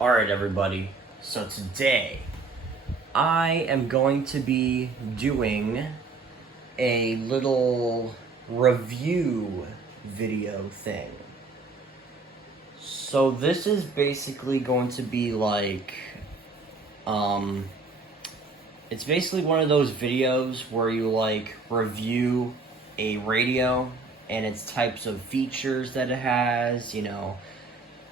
Alright, everybody, so today I am going to be doing a little review video thing. So this is basically going to be like, it's basically one of those videos where you like review a radio and its types of features that it has, you know,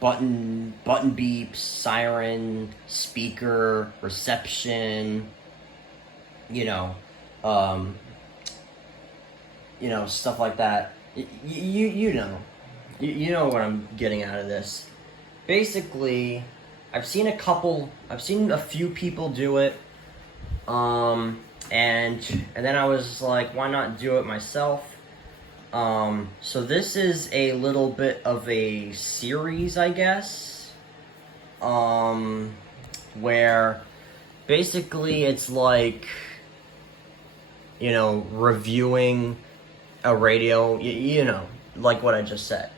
button beeps, siren, speaker, reception, stuff like that. You know what I'm getting out of this. Basically, I've seen a few people do it, and then I was like, why not do it myself? So this is a little bit of a series, I guess, where basically it's like, reviewing a radio, like what I just said.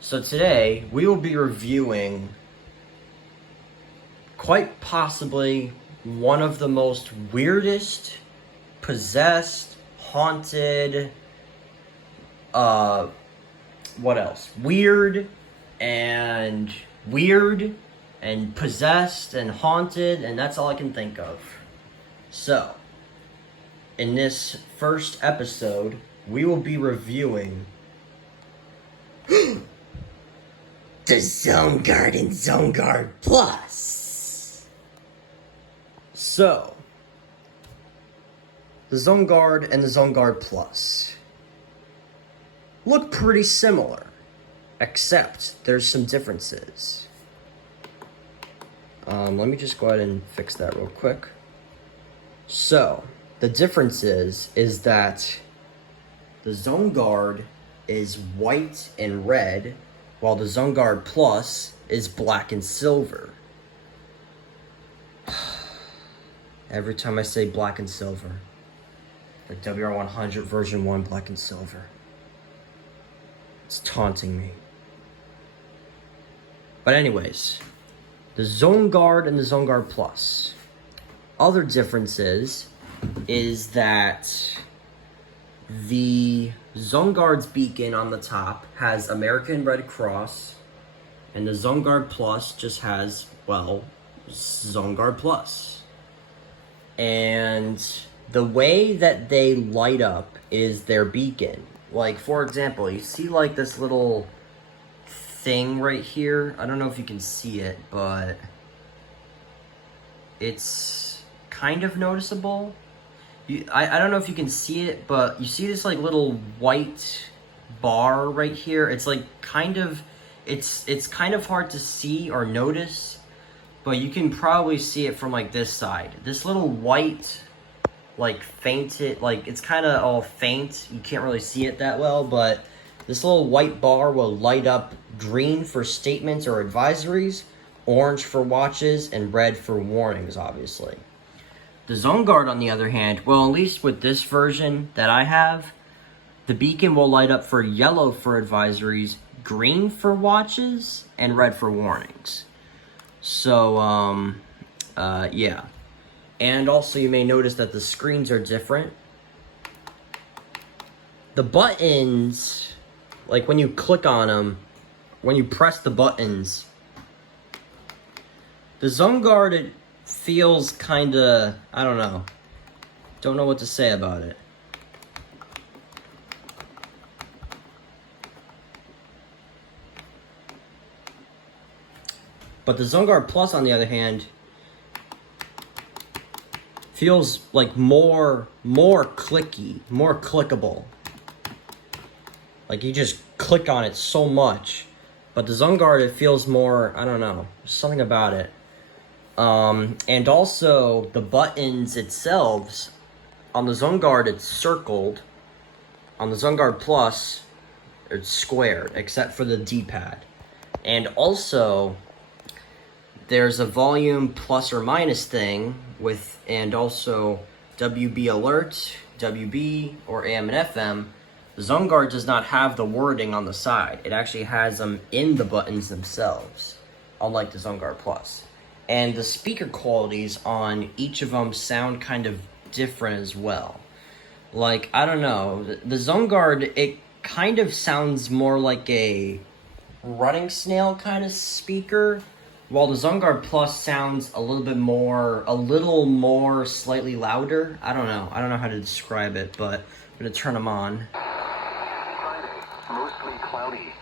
So today, we will be reviewing quite possibly one of the most weirdest, possessed, haunted, what else? Weird and possessed and haunted, and that's all I can think of. So, in this first episode, we will be reviewing the Zoneguard and Zoneguard Plus. So, the Zoneguard and the Zoneguard Plus look pretty similar, except there's some differences. Let me just go ahead and fix that real quick. So, the difference is that the Zoneguard is white and red, while the Zoneguard Plus is black and silver. Every time I say black and silver, the WR100 version 1 black and silver. It's taunting me. But anyways, the Zoneguard and the Zoneguard Plus. Other differences is that the Zoneguard's beacon on the top has American Red Cross, and the Zoneguard Plus just has, well, Zoneguard Plus. And the way that they light up is their beacon. Like, for example, you see, like, this little thing right here? I don't know if you can see it, but it's kind of noticeable. I don't know if you can see it, but you see this, like, little white bar right here? It's, like, kind of... It's kind of hard to see or notice, but you can probably see it from, like, this side. This little white... like fainted, like it's kind of all faint, you can't really see it that well, but this little white bar will light up green for statements or advisories, orange for watches, and red for warnings, obviously. The Zoneguard, on the other hand, well, at least with this version that I have, the beacon will light up for yellow for advisories, green for watches, and red for warnings. So, yeah. And also, you may notice that the screens are different. The buttons, like when you click on them, when you press the buttons, the Zoneguard, it feels kind of, I don't know. Don't know what to say about it. But the Zoneguard Plus, on the other hand, feels like more clicky, more clickable. Like you just click on it so much. But the Zoneguard, it feels more, I don't know, something about it. And also the buttons itself, on the Zoneguard it's circled. On the Zoneguard Plus, it's squared, except for the D-pad. And also, there's a volume plus or minus thing with, and also WB alert, WB, or AM and FM. The Zoneguard does not have the wording on the side. It actually has them in the buttons themselves. unlike the Zoneguard Plus. And the speaker qualities on each of them sound kind of different as well. Like, I don't know, the Zoneguard, it kind of sounds more like a running snail kind of speaker, while the Zoneguard Plus sounds a little more slightly louder. I don't know how to describe it, but I'm gonna turn them on. Friday, mostly cloudy.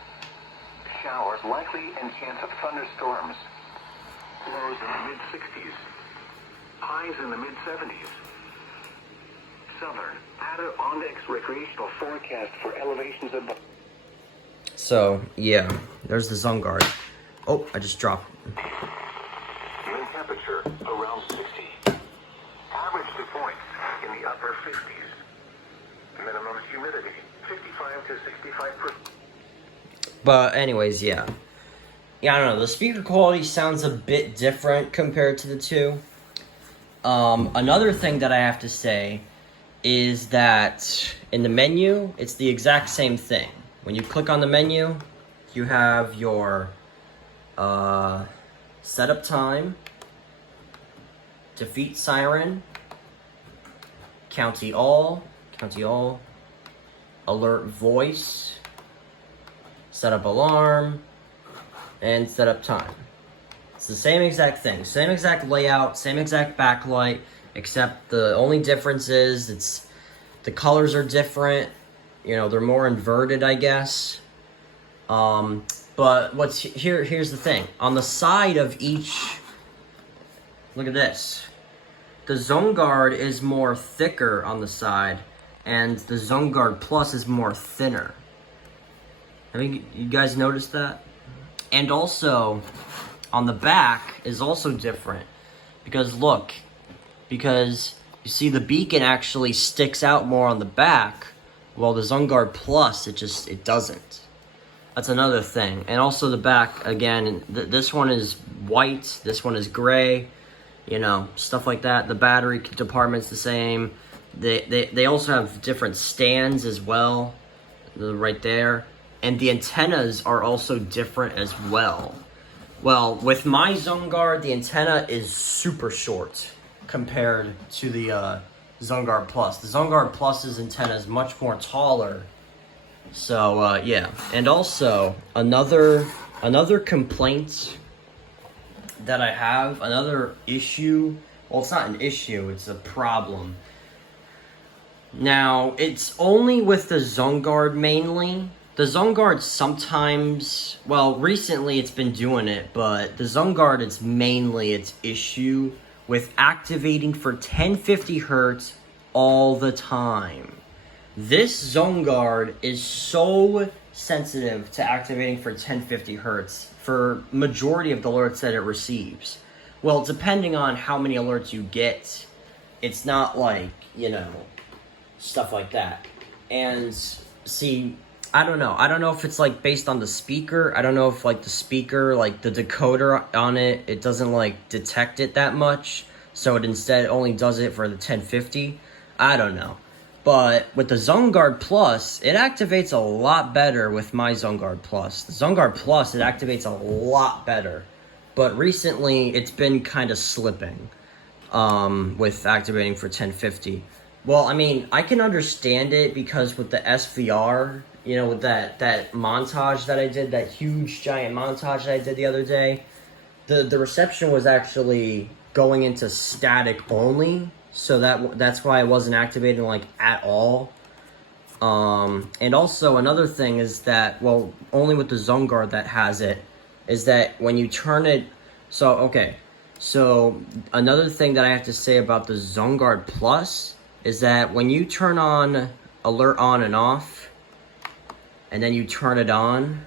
Showers likely and chance of thunderstorms. Lows in the mid-60s. Highs in the mid-70s. Southern Adirondack recreational forecast for elevations above. So, yeah, there's the Zoneguard. Oh, I just dropped. Wind temperature around 60. Average dew points in the upper 50s. Minimum humidity 55 to 65%. But anyways, yeah. Yeah, I don't know. The speaker quality sounds a bit different compared to the two. Another thing that I have to say is that in the menu, it's the exact same thing. When you click on the menu, you have your setup time, defeat siren, county all, alert voice, setup alarm, and setup time. It's the same exact thing, same exact layout, same exact backlight, except the only difference is the colors are different. You know, they're more inverted, I guess. But here's the thing. On the side of each, look at this. The Zoneguard is more thicker on the side, and the Zoneguard Plus is more thinner. Have you guys noticed that? And also, on the back is also different. Because look, because you see the beacon actually sticks out more on the back, while the Zoneguard Plus, it doesn't. That's another thing. And also the back, again, this one is white, this one is gray, you know, stuff like that. The battery department's the same. They also have different stands as well, right there. And the antennas are also different as well. Well, with my Zoneguard, the antenna is super short compared to the Zoneguard Plus. The Zoneguard Plus's antenna is much more taller. So, yeah. And also, another complaint that I have, another issue, well, it's not an issue, it's a problem. Now, it's only with the Zoneguard mainly. The Zoneguard sometimes, well, recently it's been doing it, but the Zoneguard is mainly its issue with activating for 1050 hertz all the time. This Zoneguard is so sensitive to activating for 1050 hertz for majority of the alerts that it receives. Well, depending on how many alerts you get, it's not like, you know, stuff like that. And see, I don't know if it's like based on the speaker. I don't know if like the speaker, like the decoder on it, it doesn't like detect it that much. So it instead only does it for the 1050. I don't know. But with the Zoneguard Plus, it activates a lot better with my Zoneguard Plus. The Zoneguard Plus, it activates a lot better. But recently, it's been kind of slipping with activating for 1050. Well, I mean, I can understand it because with the SVR, you know, with that montage that I did, that huge giant montage that I did the other day, the reception was actually going into static only. So that's why I wasn't activating like at all. And also another thing is that, well, only with the Zoneguard that has it, is that when you turn it, so another thing that I have to say about the Zoneguard Plus is that when you turn on alert on and off, and then you turn it on,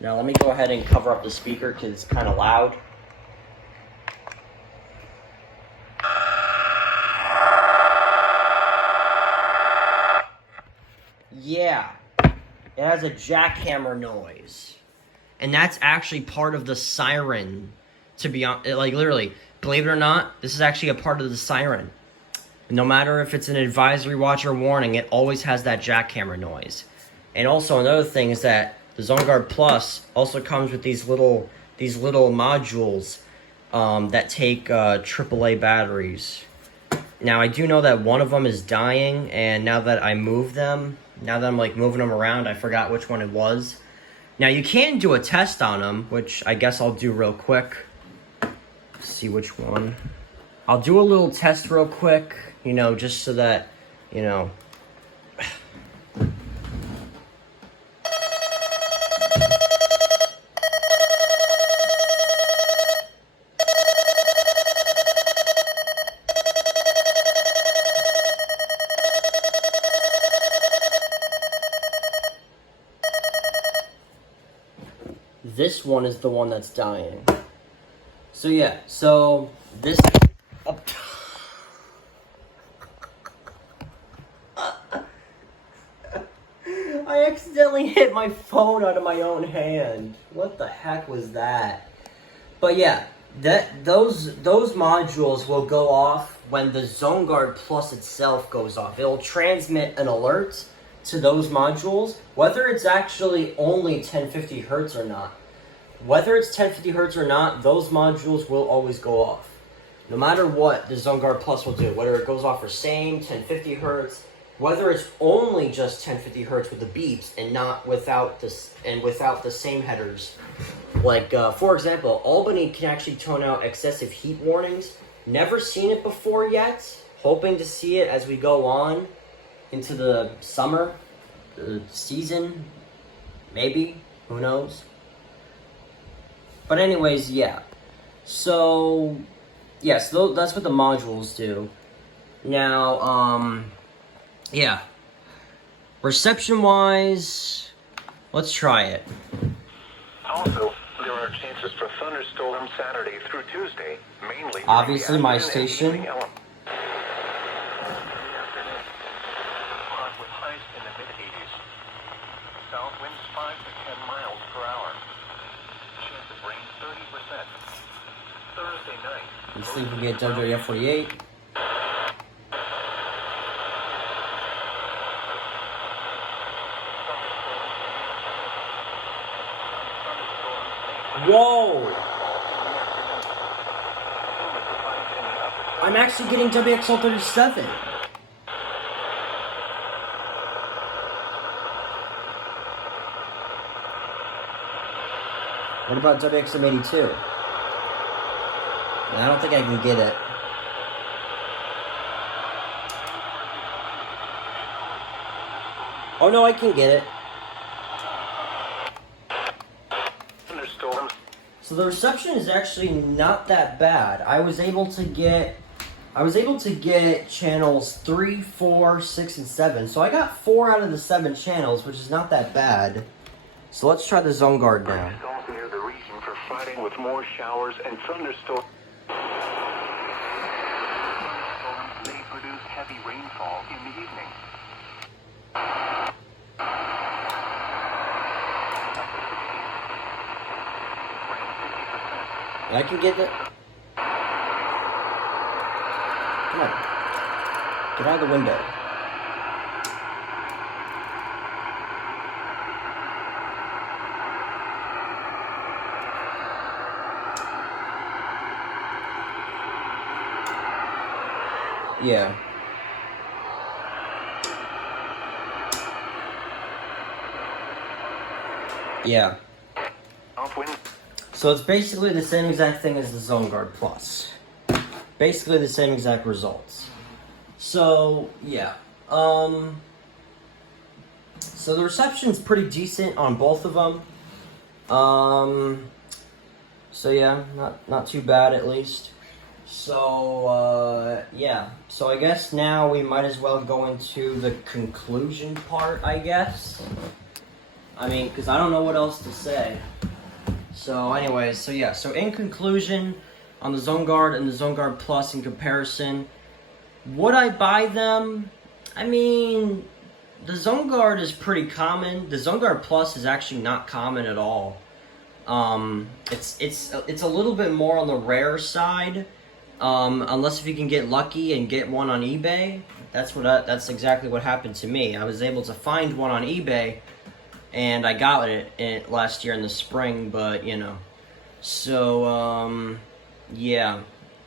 now let me go ahead and cover up the speaker because it's kind of loud. Yeah, it has a jackhammer noise. And that's actually part of the siren, to be honest. Like, literally, believe it or not, this is actually a part of the siren. No matter if it's an advisory, watch, or warning, it always has that jackhammer noise. And also, another thing is that the Zoneguard Plus also comes with these these little modules that take AAA batteries. Now, I do know that one of them is dying, and now that I move them, now that I'm like moving them around, I forgot which one it was. Now, you can do a test on them, which I guess I'll do real quick. See which one. I'll do a little test real quick, you know, just so that, you know. This one is the one that's dying. So yeah, so this... I accidentally hit my phone out of my own hand. What the heck was that? But yeah, those modules will go off when the Zoneguard Plus itself goes off. It'll transmit an alert to those modules, whether it's actually only 1050 hertz or not. Whether it's 1050 hertz or not, those modules will always go off. No matter what the Zoneguard Plus will do, whether it goes off for same 1050 hertz, whether it's only just 1050 hertz with the beeps and not without this and without the same headers. Like for example, Albany can actually tone out excessive heat warnings. Never seen it before yet. Hoping to see it as we go on into the summer season, maybe, who knows. But anyways, yeah. So, yes, that's what the modules do. Now, yeah. Reception-wise, let's try it. Also, there are chances for thunderstorms Saturday through Tuesday, mainly. Obviously, my station. With highs in the mid-80s. South winds 5 to 10 miles per hour. Chance of rain 30%. Thursday night. Let's see if we can get WF48. Whoa! I'm actually getting WXL37. What about WXM82? I don't think I can get it. Oh no, I can get it. So the reception is actually not that bad. I was able to get channels 3, 4, 6, and 7. So I got 4 out of the 7 channels, which is not that bad. So let's try the Zoneguard now. Storms near the region for Friday with more showers and thunderstorms. Thunderstorms may produce heavy rainfall in the evening. I can get it. Come on. Get out of the window. Yeah. Yeah. So it's basically the same exact thing as the Zoneguard Plus. Basically the same exact results. So, yeah. So the reception's pretty decent on both of them. So yeah, not too bad at least. So, yeah. So I guess now we might as well go into the conclusion part, I guess. I mean, because I don't know what else to say. So anyways, so yeah. So in conclusion, on the Zoneguard and the Zoneguard Plus in comparison, would I buy them? I mean, the Zoneguard is pretty common. The Zoneguard Plus is actually not common at all. It's a little bit more on the rare side. Unless if you can get lucky and get one on eBay. That's exactly what happened to me. I was able to find one on eBay, and I got it last year in the spring, but you know, So, yeah.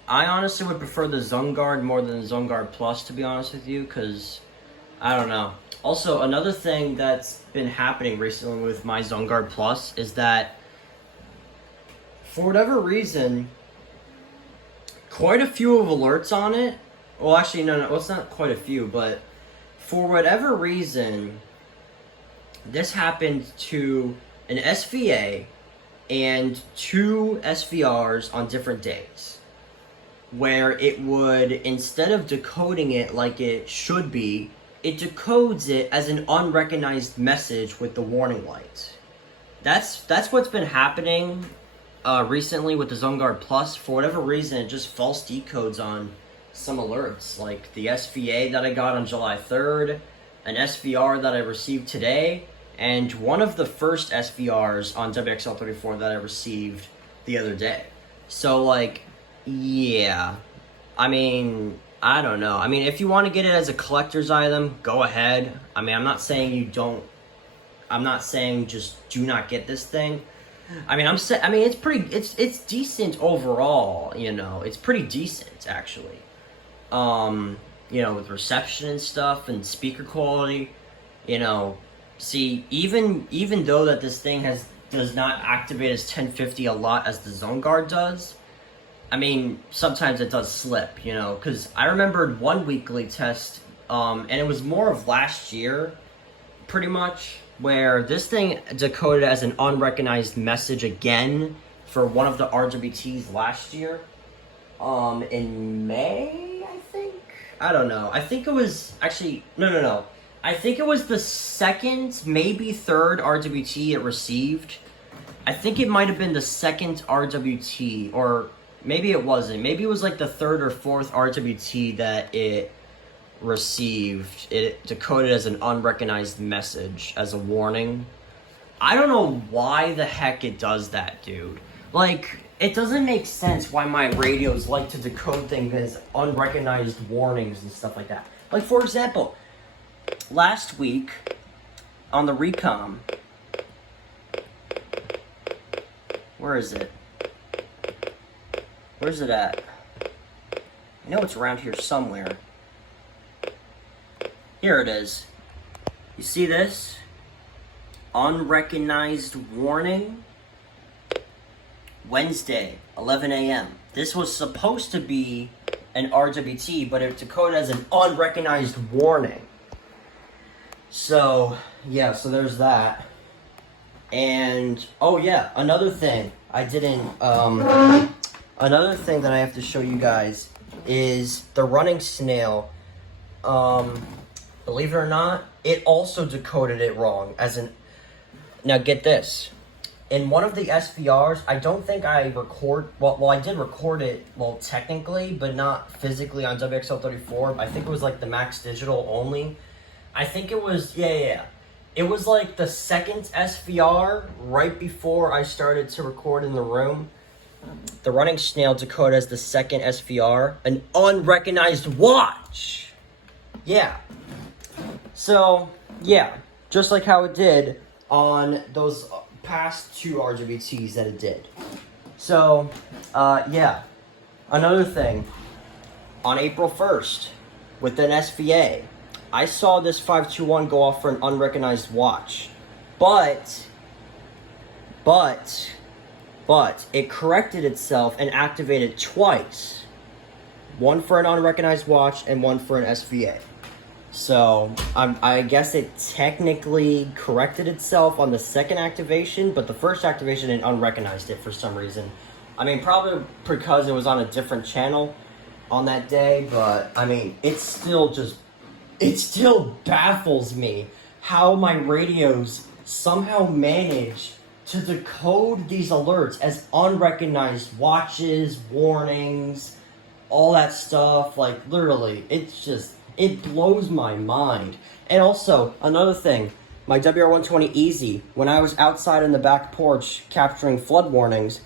I honestly would prefer the Zoneguard more than the Zoneguard Plus, to be honest with you, because, I don't know. Also, another thing that's been happening recently with my Zoneguard Plus is that, for whatever reason, quite a few of alerts on it, well, actually, no, well, it's not quite a few, but for whatever reason, this happened to an SVA and 2 SVRs on different days, where it would, instead of decoding it like it should be, it decodes it as an unrecognized message with the warning light. That's what's been happening recently with the Zoneguard Plus. For whatever reason, it just false decodes on some alerts, like the SVA that I got on July 3rd, an SVR that I received today, and one of the first SVRs on WXL34 that I received the other day. So, like, yeah. I mean, I don't know. I mean, if you want to get it as a collector's item, go ahead. I mean, I'm not saying you don't. I'm not saying just do not get this thing. I mean, it's pretty. It's decent overall. You know, it's pretty decent actually. You know, with reception and stuff and speaker quality. You know, see, even though that this thing does not activate as 1050 a lot as the Zoneguard does. I mean, sometimes it does slip, you know, because I remembered one weekly test, and it was more of last year, pretty much, where this thing decoded as an unrecognized message again for one of the RWTs last year, in May, I think? I don't know. I think it was, actually, no. I think it was the second, maybe third RWT it received. I think it might have been the second RWT, or maybe it wasn't. Maybe it was like the third or fourth RWT that it received. It decoded as an unrecognized message, as a warning. I don't know why the heck it does that, dude. Like, it doesn't make sense why my radios like to decode things as unrecognized warnings and stuff like that. Like, for example, last week on the Recom, where is it? Where's it at? I know it's around here somewhere. Here it is. You see this? Unrecognized warning. Wednesday, 11 a.m. This was supposed to be an RWT, but it decoded as an unrecognized warning. So, yeah, so there's that. And, oh yeah, another thing I didn't, another thing that I have to show you guys is the running snail. Believe it or not, it also decoded it wrong as an, now get this. In one of the SVRs, I don't think I well, I did record it, well, technically, but not physically on WXL34. I think it was like the Max Digital only. I think it was, yeah. It was like the second SVR right before I started to record in the room. The running snail decoded as the second SVR, an unrecognized watch. Yeah. So, yeah, just like how it did on those past 2 RWTs that it did. So, yeah. Another thing, on April 1st, with an SVA, I saw this 521 go off for an unrecognized watch. But, it corrected itself and activated twice. One for an unrecognized watch and one for an SVA. So, I guess it technically corrected itself on the second activation, but the first activation it unrecognized it for some reason. I mean, probably because it was on a different channel on that day, but, I mean, it still baffles me how my radios somehow manage to decode these alerts as unrecognized watches, warnings, all that stuff. Like, literally, it blows my mind. And also, another thing, my WR120 Easy, when I was outside on the back porch capturing flood warnings,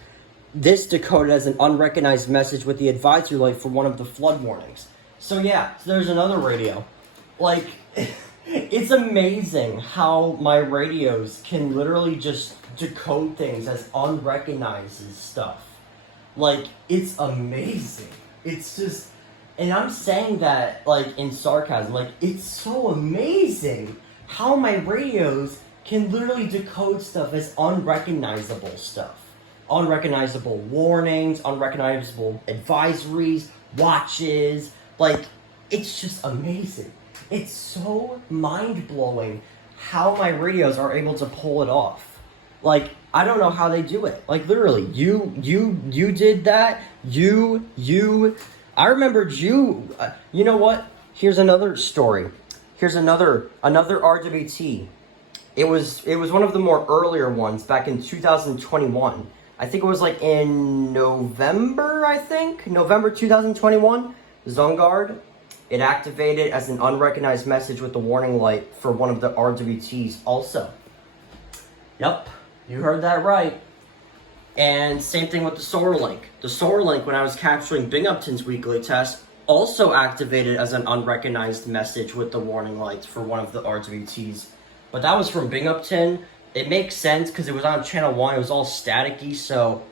this decoded as an unrecognized message with the advisory light for one of the flood warnings. So yeah, so there's another radio. Like, It's amazing how my radios can literally just decode things as unrecognized as stuff. Like, it's amazing. It's just, and I'm saying that, like, in sarcasm, like, it's so amazing how my radios can literally decode stuff as unrecognizable stuff. Unrecognizable warnings, unrecognizable advisories, watches, like, it's just amazing. It's so mind-blowing how my radios are able to pull it off. Like, I don't know how they do it. Like, literally, you did that. I remembered you. You know what? Here's another story. Here's another RWT. It was one of the more earlier ones back in 2021. I think it was like in November, November 2021. Zoneguard. It activated as an unrecognized message with the warning light for one of the RWTs also. Yep, you heard that right. And same thing with the Solar Link. The Solar Link, when I was capturing Binghamton's weekly test, also activated as an unrecognized message with the warning lights for one of the RWTs. But that was from Binghamton. It makes sense because it was on channel 1. It was all staticky. So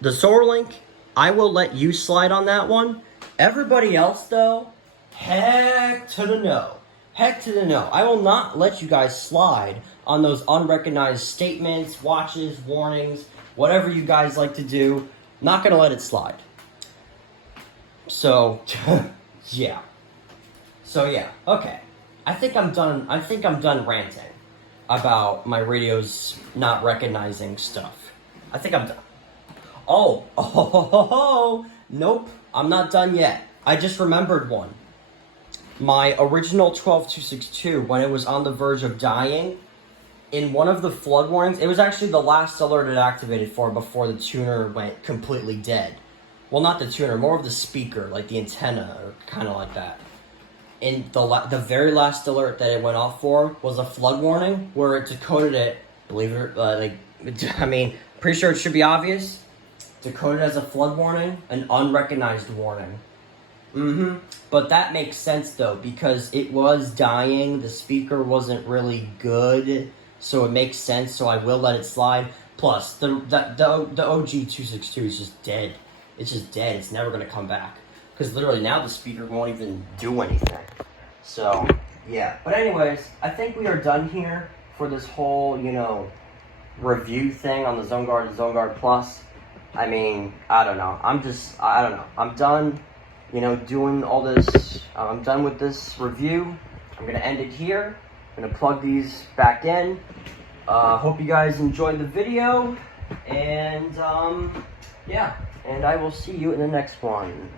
the Solar Link, I will let you slide on that one. Everybody else, though, heck to the no. Heck to the no. I will not let you guys slide on those unrecognized statements, watches, warnings, whatever you guys like to do. Not going to let it slide. So, yeah. Okay. I think I'm done ranting about my radios not recognizing stuff. I think I'm done. Nope. I'm not done yet. I just remembered one. My original 12262, when it was on the verge of dying, in one of the flood warnings, it was actually the last alert it activated for before the tuner went completely dead. Well, not the tuner, more of the speaker, like the antenna, or kind of like that. And the very last alert that it went off for was a flood warning, where it decoded it, believe it or pretty sure it should be obvious, decoded as a flood warning, an unrecognized warning. But that makes sense though, because it was dying, the speaker wasn't really good, so it makes sense, so I will let it slide. Plus, the OG262 is just dead. It's just dead, it's never gonna come back. Because literally now the speaker won't even do anything. So, yeah. But anyways, I think we are done here for this whole, review thing on the Zoneguard and Zoneguard Plus. I mean, I don't know. I don't know. I'm done, doing all this. I'm done with this review. I'm going to end it here. I'm going to plug these back in. Hope you guys enjoyed the video. And, yeah. And I will see you in the next one.